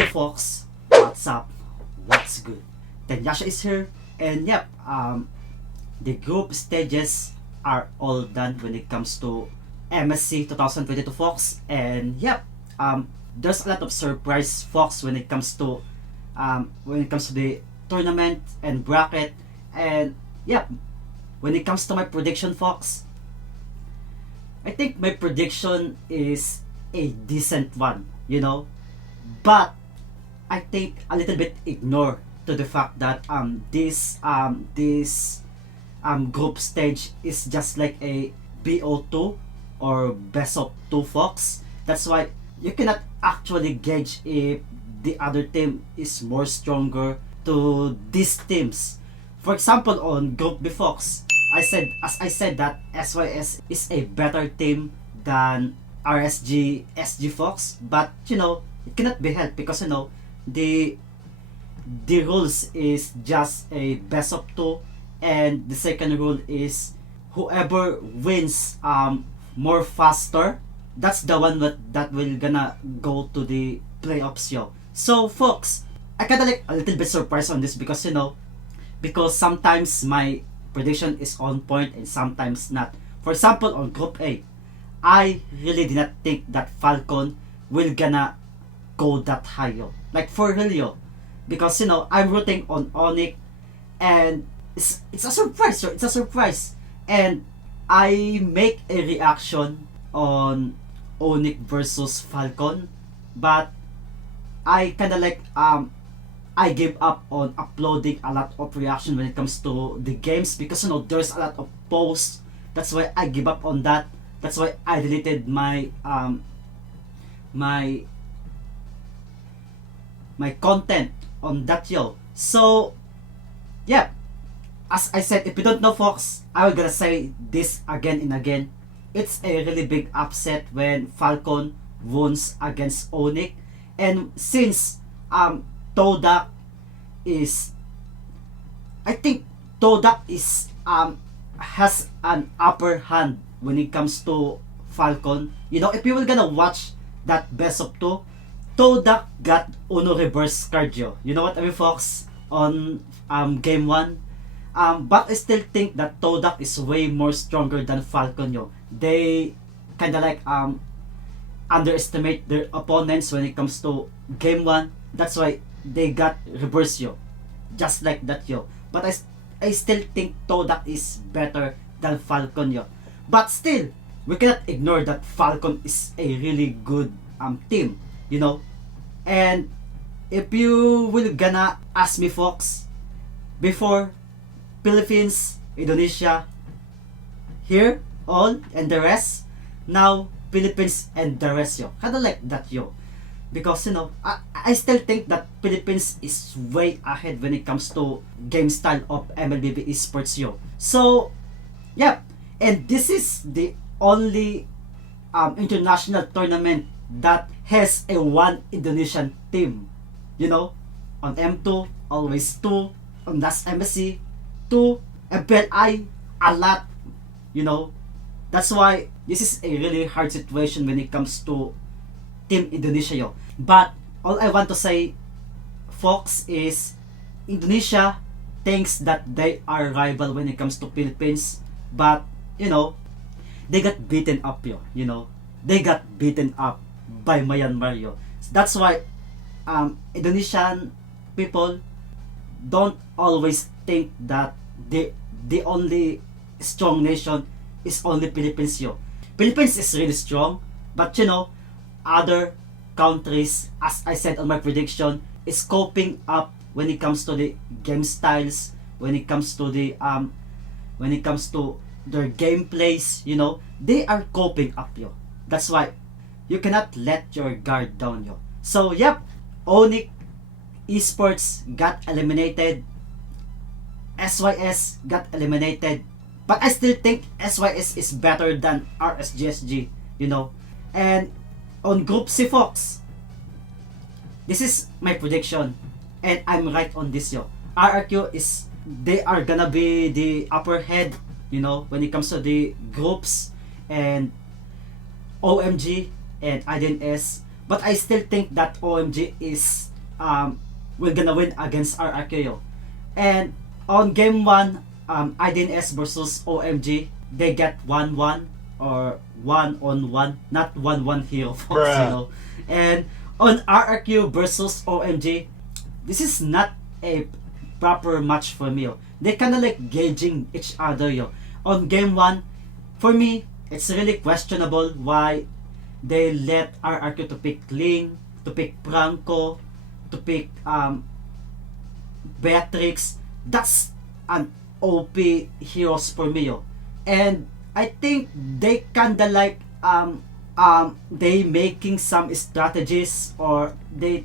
Hey folks, what's up? What's good? Yasha is here, and yep, the group stages are all done when it comes to MSC 2022 folks, and yep, there's a lot of surprise folks when it comes to the tournament and bracket, and yep, when it comes to my prediction folks, I think my prediction is a decent one, but I think a little bit ignore to the fact that this group stage is just like a BO2 or best of 2 folks. That's why you cannot actually gauge if the other team is more stronger to these teams. For example, on Group B folks, I said that SYS is a better team than RSG SG Fox, but it cannot be helped because the rules is just a best of 2, and the second rule is whoever wins more faster, that's the one that will gonna go to the playoffs So folks, I kinda like a little bit surprised on this because because sometimes my prediction is on point and sometimes not. For example, on Group A, I really did not think that Falcon will gonna go that high like for real because I'm rooting on Onyx, and it's a surprise it's a surprise, and I make a reaction on Onyx versus Falcon, but I kinda like I gave up on uploading a lot of reaction when it comes to the games because there's a lot of posts. That's why I give up on that. That's why I deleted my my content on that So yeah, as I said, if you don't know folks, I will gonna say this again and again. It's a really big upset when Falcon wins against Onyx, and since Todak is, I think Todak is has an upper hand when it comes to Falcon. If you were gonna watch that best of 2, Todak got Uno reverse card You know what I mean folks? On game 1. But I still think that Todak is way more stronger than Falcon They kinda like underestimate their opponents when it comes to game 1. That's why they got reverse just like that But I still think Todak is better than Falcon But still, we cannot ignore that Falcon is a really good team, And if you will gonna ask me folks, before Philippines, Indonesia, here all and the rest, now Philippines and the rest kinda like that because I still think that Philippines is way ahead when it comes to game style of MLBB esports So yeah, and this is the only international tournament that has a one Indonesian team. On M2 always 2, on last MSC 2, MPLI a lot. That's why this is a really hard situation when it comes to Team Indonesia But all I want to say folks is Indonesia thinks that they are rival when it comes to Philippines, but they got beaten up They got beaten up by Myanmar That's why Indonesian people don't always think that the only strong nation is only Philippines Philippines is really strong, but other countries, as I said on my prediction, is coping up when it comes to the game styles, when it comes to their gameplays, they are coping up That's why you cannot let your guard down So yep, Onyx Esports got eliminated, SYS got eliminated, but I still think SYS is better than RSGSG, And on Group C folks, this is my prediction, and I'm right on this RRQ is, they are gonna be the upper head, when it comes to the groups, and OMG and IDNS But I still think that OMG is we're gonna win against RRQ. And on game 1, IDNS versus OMG, they get 1-1 or 1-on-1, not 1-1 hero folks, you know. And on RRQ versus OMG, this is not a proper match for me. They kind of like gauging each other. On game 1, for me, it's really questionable why they let RRQ to pick Ling, to pick Franco, to pick Beatrix. That's an OP heroes for me. And I think they kinda like they making some strategies, or they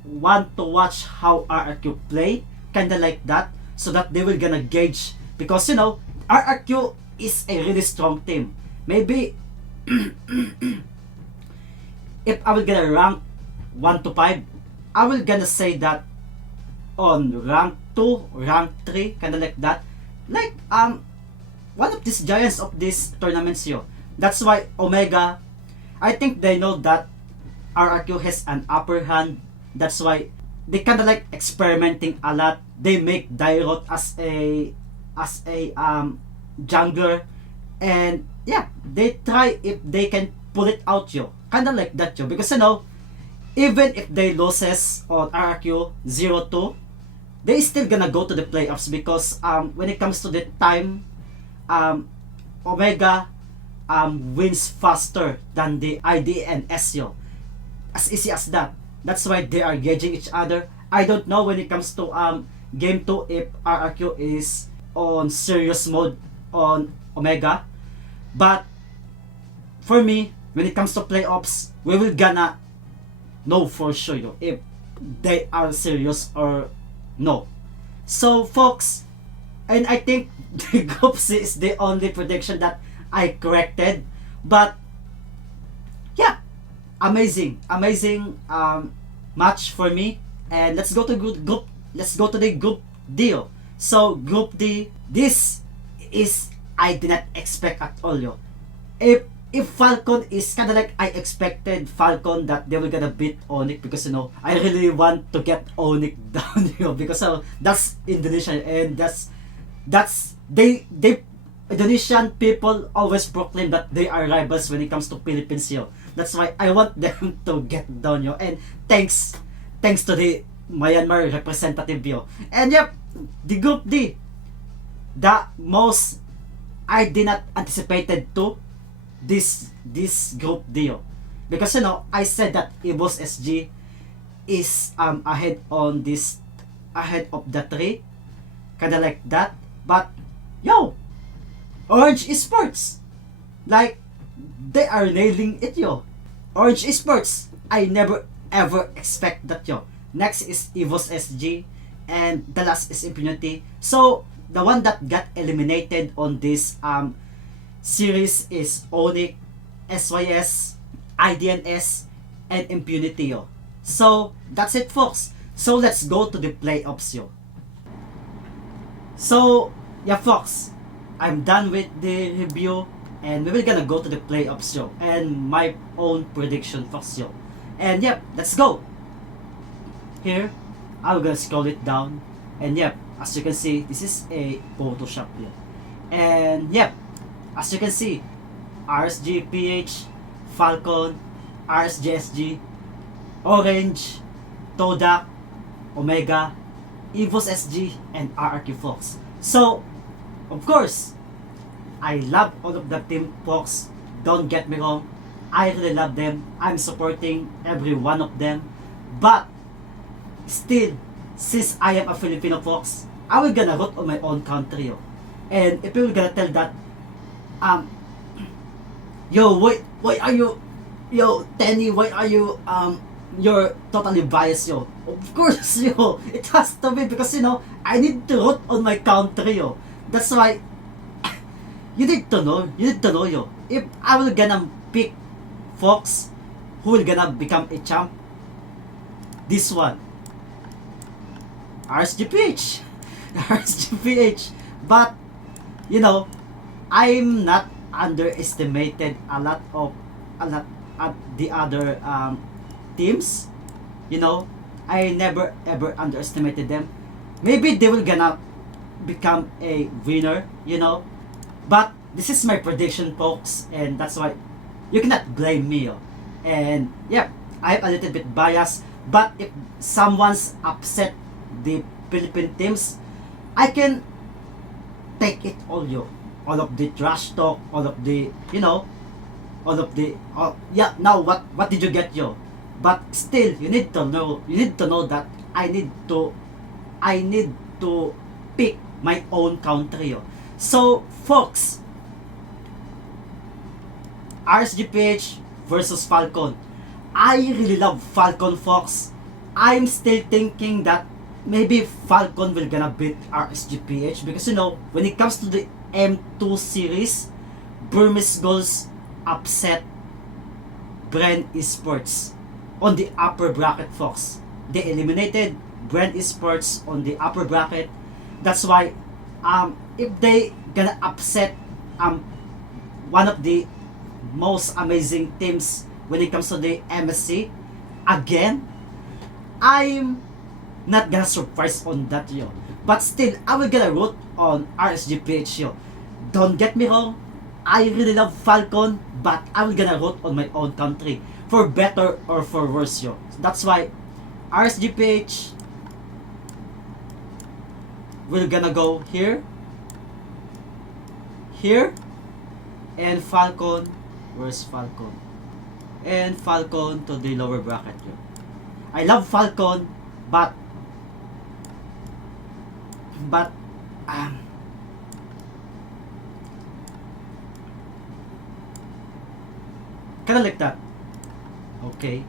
want to watch how RRQ play, kinda like that, so that they will gonna gauge, because you know RRQ is a really strong team. Maybe if I will gonna rank 1 to 5, I will gonna say that on rank 2, rank 3, kinda like that, like one of these giants of these tournaments. That's why Omega, I think they know that RRQ has an upper hand. That's why they kinda like experimenting a lot. They make Dairot as a jungler, and yeah, they try if they can pull it out, kinda like that, because you know, even if they loses on RRQ 0-2, they still gonna go to the playoffs, because when it comes to the time, Omega wins faster than the ID and SEO. As easy as that. That's why they are gauging each other. I don't know when it comes to game 2 if RRQ is on serious mode on Omega. But for me, when it comes to playoffs, we will gonna know for sure if they are serious or no. So folks, and I think the Group C is the only prediction that I corrected. But yeah, amazing match for me. And let's go to the Group D. So Group D, this is, I did not expect at all. If Falcon is kinda like, I expected Falcon that they were gonna beat Onyx, because you know I really want to get Onyx down, because that's Indonesian, and that's they Indonesian people always proclaim that they are rivals when it comes to Philippines. That's why I want them to get down, and thanks to the Myanmar representative. And yep, the Group D, the most I did not anticipated to this Group D, because you know I said that Bcoz SG is ahead of the 3, kinda like that. But Orange Esports, like, they are nailing it. Orange Esports, I never ever expect that. Next is Bcoz SG, and the last is Impunity. So the one that got eliminated on this series is Onyx, SYS, IDNS, and Impunity. So that's it, folks. So let's go to the playoffs. So yeah, folks, I'm done with the review, and we will gonna go to the playoffs, and my own prediction, folks. And yep, let's go. Here, I'm gonna scroll it down, and yep, as you can see, this is a Photoshop. And yep, as you can see, RSGPH, Falcon, RSGSG, Orange, Todak, Omega, Bcoz SG, and RRQ, folks. So, of course, I love all of the team, folks. Don't get me wrong, I really love them. I'm supporting every one of them. But still, since I am a Filipino, folks, I will gonna root on my own country. And if you will gonna tell that, why are you, Tenny, why are you, you're totally biased, Of course, it has to be, because, I need to root on my country, That's why, you need to know, if I will gonna pick Fox, who will gonna become a champ, this one, RSGPH, RSGPH. But, I'm not underestimated a lot at the other teams, you know, I never ever underestimated them. Maybe they will gonna become a winner, you know. But this is my prediction, folks, and that's why you cannot blame me. Oh. And yeah, I'm a little bit biased, but if someone's upset the Philippine teams, I can take it all of the trash talk, all of the, you know, all of the, yeah, now what did you get, yo? But still, you need to know that I need to pick my own country, yo. So folks, RSGPH versus Falcon. I really love Falcon, folks. I'm still thinking that maybe Falcon will gonna beat RSGPH because, you know, when it comes to the M2 series, Burmese Goals upset Brand Esports on the upper bracket, folks. They eliminated Brand Esports on the upper bracket. That's why if they gonna upset one of the most amazing teams when it comes to the MSC again, I'm not gonna surprise on that, yo. But still, I will gonna root on RSGPH, yo. Don't get me wrong, I really love Falcon, but I will gonna root on my own country for better or for worse, yo. That's why RSGPH will gonna go here, here, and Falcon, where's Falcon? And Falcon to the lower bracket, yo. I love Falcon, but kinda like that. Okay.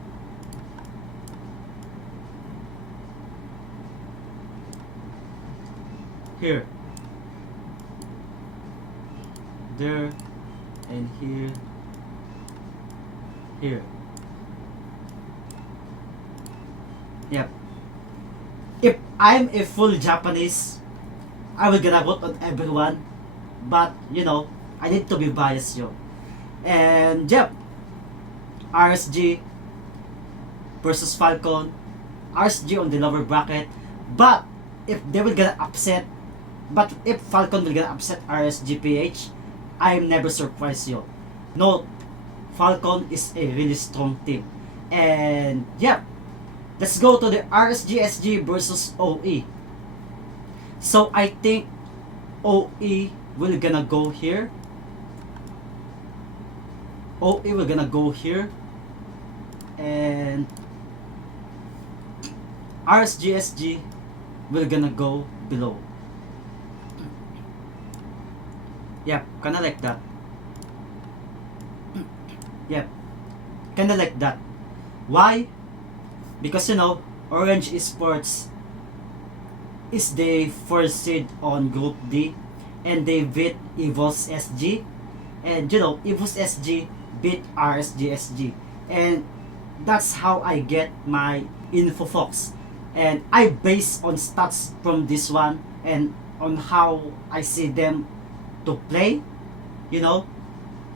Here. There. And here. Here. Yep. If I'm a full Japanese, I will gonna vote on everyone. But, you know, I need to be biased, yo. And, yep. RSG versus Falcon. RSG on the lower bracket. But, if they will gonna upset, but if Falcon will gonna upset RSGPH, I am never surprised, yo. No, Falcon is a really strong team. And, yep. Let's go to the RSGSG versus OE. So I think OE will gonna go here. OE will gonna go here. And RSGSG will gonna go below. Yep, kinda like that. Yep, kinda like that. Why? Because, you know, Orange Esports is the first seed on Group D, and they beat Evos SG, and, you know, Evos SG beat RSGSG, and that's how I get my info, folks. And I base on stats from this one and on how I see them to play, you know.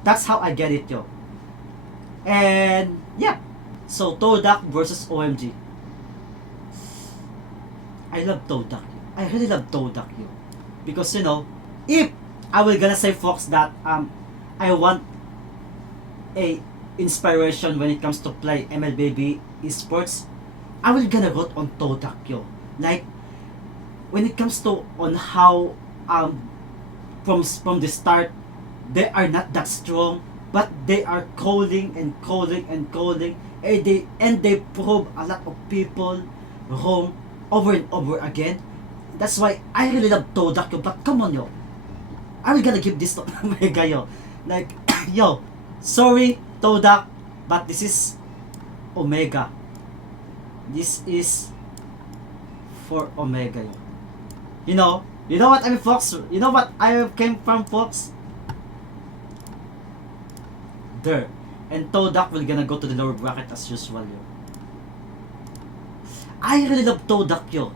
That's how I get it, yo. And yeah. So, Todak versus OMG. I love Todak. I really love Todak, yo. Because, you know, if I will gonna say, folks, that I want a inspiration when it comes to play MLBB esports, I will gonna vote on Todak, yo. Like, when it comes to on how from the start, they are not that strong, but they are calling and calling and calling, and they prove a lot of people wrong over and over again. That's why I really love Todak, yo. But come on, yo, I will gonna give this to Omega, yo. Like, yo, sorry Todak, but this is Omega. This is for Omega, yo. You know what I mean, folks. You know what I came from, folks. There. And Todak will gonna go to the lower bracket as usual, yo. I really love Todak, yo.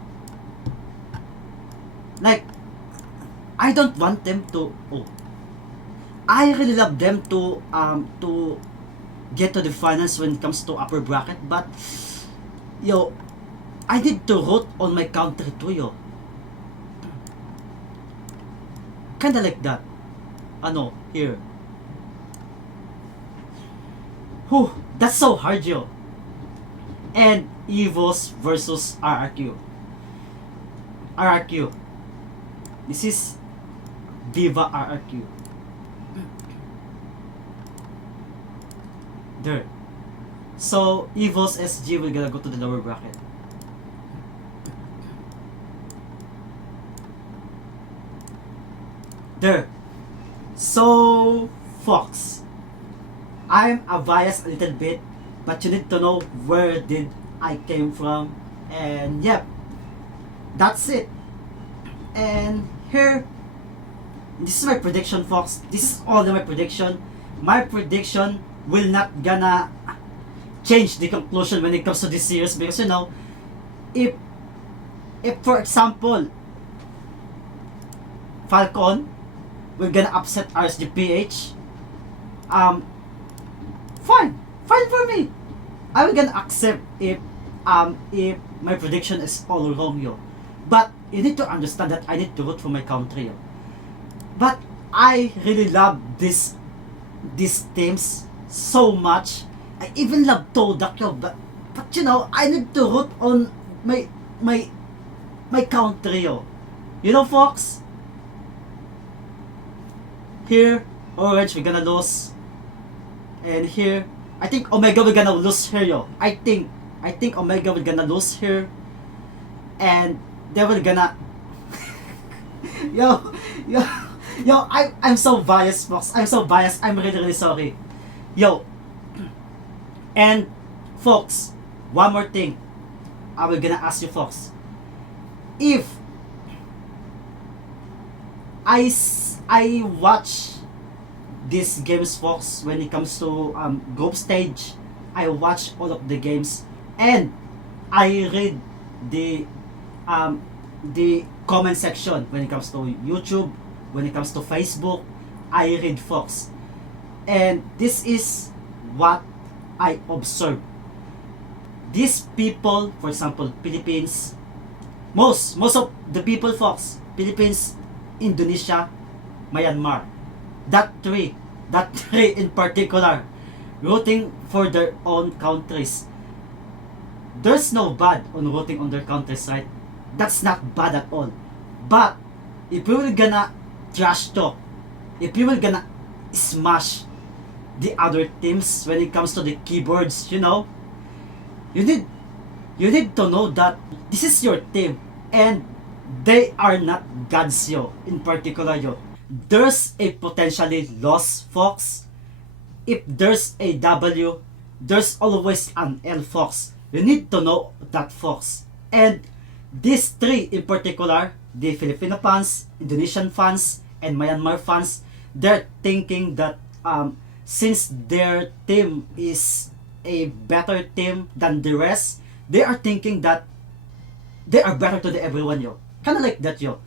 Like, I don't want them to, I really love them to get to the finals when it comes to upper bracket, but yo, I need to root on my country too, yo. Kinda like that. Ano, here. Whew, that's so hard, yo. And Evos versus RRQ. RRQ. This is Viva RRQ. There. So, Evos SG will gonna go to the lower bracket. There. So, Fox. I'm biased a little bit, but you need to know where did I came from. And yep, that's it. And here, this is my prediction, Fox. This is all my prediction. My prediction will not gonna change the conclusion when it comes to this series, because you know, if for example Falcon will gonna upset RSGPH, fine for me. I will gonna accept if my prediction is all wrong, yo. But you need to understand that I need to root for my country, yo. But I really love these teams so much. I even love Todak, yo. But you know, I need to root on my country, yo. You know, Fox. Here, Orange, we're gonna lose. And here, I think Omega we're gonna lose here, yo. I think Omega we're gonna lose here. And they will gonna yo, I'm so biased, Fox. I'm so biased. I'm really sorry. Yo. And Fox, one more thing. I will gonna ask you, Fox. If I watch these games, Fox, when it comes to group stage, I watch all of the games and I read the comment section when it comes to YouTube, when it comes to Facebook. I read, Fox, and this is what I observe. These people, for example, Philippines, most of the people, Fox, Philippines, Indonesia, Myanmar, that three in particular, rooting for their own countries. There's no bad on rooting on their countries, right? That's not bad at all. But if you will gonna trash talk, if you will gonna smash the other teams when it comes to the keyboards, you know, you need to know that this is your team and they are not gods, yo. In particular, yo, there's a potentially loss, Fox. If there's a W, there's always an L, Fox. You need to know that, Fox. And these three in particular, the Filipino fans, Indonesian fans, and Myanmar fans, they're thinking that since their team is a better team than the rest, they are thinking that they are better to the everyone, yo. Kinda like that, yo.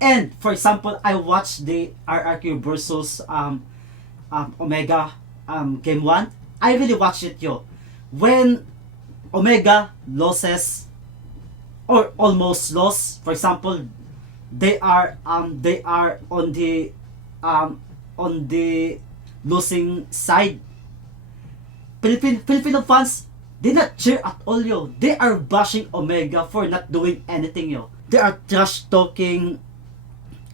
And for example, I watched the RRQ versus Omega game 1. I really watched it, yo. When Omega loses or almost lost, for example, they are on the losing side. Filipino fans, they not cheer at all, yo. They are bashing Omega for not doing anything, yo. They are trash talking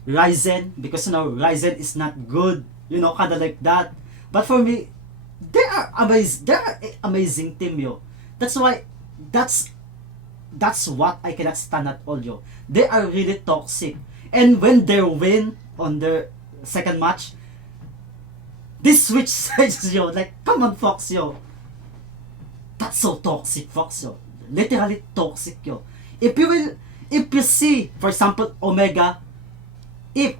Ryzen because you know Ryzen is not good, you know, kinda like that. But for me, they are amazing. They are an amazing team, yo. That's why that's what I cannot stand at all, yo. They are really toxic. And when they win on their second match, they switch sides, yo. Like, come on, Fox, yo. That's so toxic, Fox, yo. Literally toxic, yo. If you see, for example, Omega, if,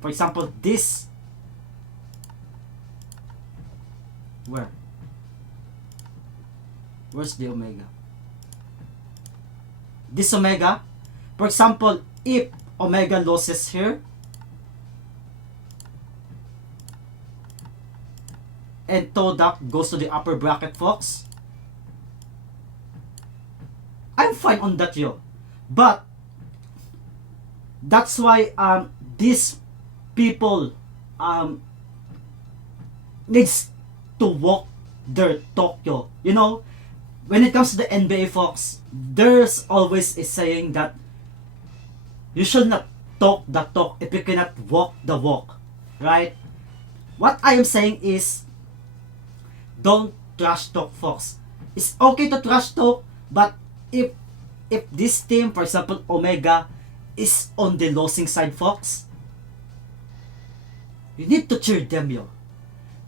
for example, this, where's the Omega? This Omega, for example, if Omega loses here, and Todak goes to the upper bracket, folks, I'm fine on that, yo. But that's why these people needs to walk their talk, yo. You know, when it comes to the NBA, folks, there's always a saying that you should not talk the talk if you cannot walk the walk, right? What I am saying is, don't trash talk, folks. It's okay to trash talk, but if this team, for example, Omega, is on the losing side, folks, you need to cheer them, yo.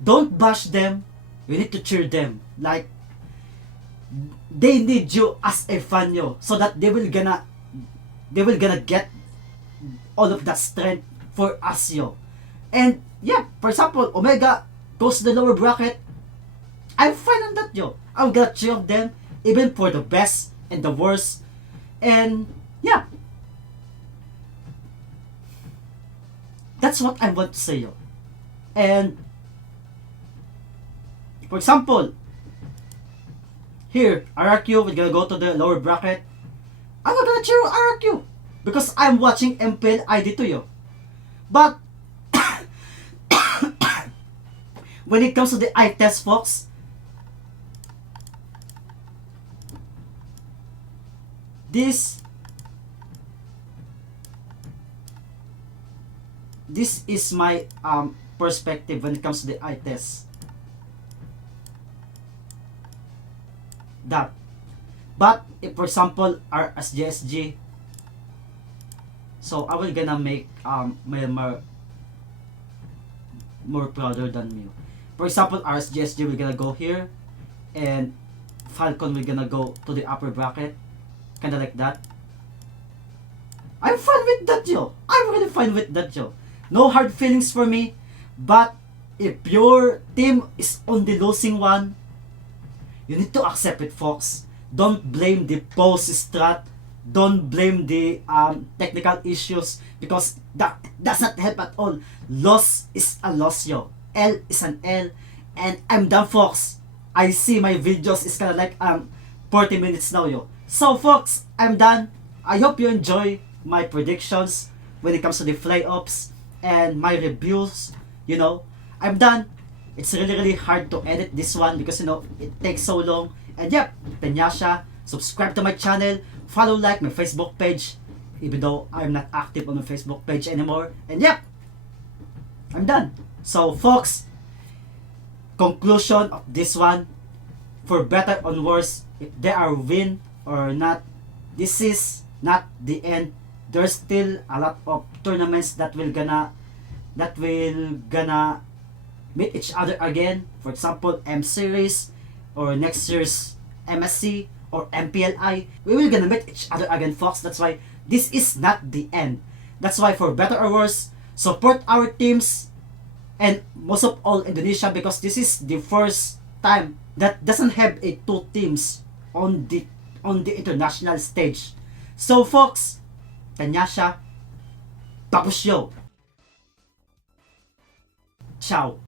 Don't bash them. You need to cheer them. Like, they need you as a fan, yo, so that they will gonna get all of that strength for us, yo. And yeah, for example, Omega goes to the lower bracket. I'm fine on that, yo. I'm gonna cheer of them, even for the best and the worst. And yeah, that's what I want to say, yo. And for example, here, RRQ, we're gonna go to the lower bracket. I'm not gonna cheer RRQ because I'm watching MPL ID to you. But when it comes to the eye test, folks, this is my perspective when it comes to the eye test. That. But if for example our SGSG, so I will gonna make more prouder than me. For example, our SGSG we're gonna go here, and Falcon we're gonna go to the upper bracket, kinda like that. I'm fine with that, yo. I'm really fine with that, yo. No hard feelings for me. But if your team is on the losing one, you need to accept it, folks. Don't blame the post strat. Don't blame the technical issues, because that does not help at all. Loss is a loss, yo. L is an L. And I'm done, folks. I see my videos is kind of like 40 minutes now, yo. So, folks, I'm done. I hope you enjoy my predictions when it comes to the playoffs and my reviews. You know, I'm done. It's really hard to edit this one because, you know, it takes so long. And yep, Penyasha, subscribe to my channel, follow, like my Facebook page, even though I'm not active on my Facebook page anymore. And yep, I'm done. So, folks, conclusion of this one, for better or worse, if they are win or not, this is not the end. There's still a lot of tournaments that will gonna meet each other again. For example, M Series, or next year's MSC or MPLI. We will gonna meet each other again, folks. That's why this is not the end. That's why, for better or worse, support our teams, and most of all Indonesia, because this is the first time that doesn't have a two teams on the international stage. So, folks, Tanyasha, tapos yo. Ciao.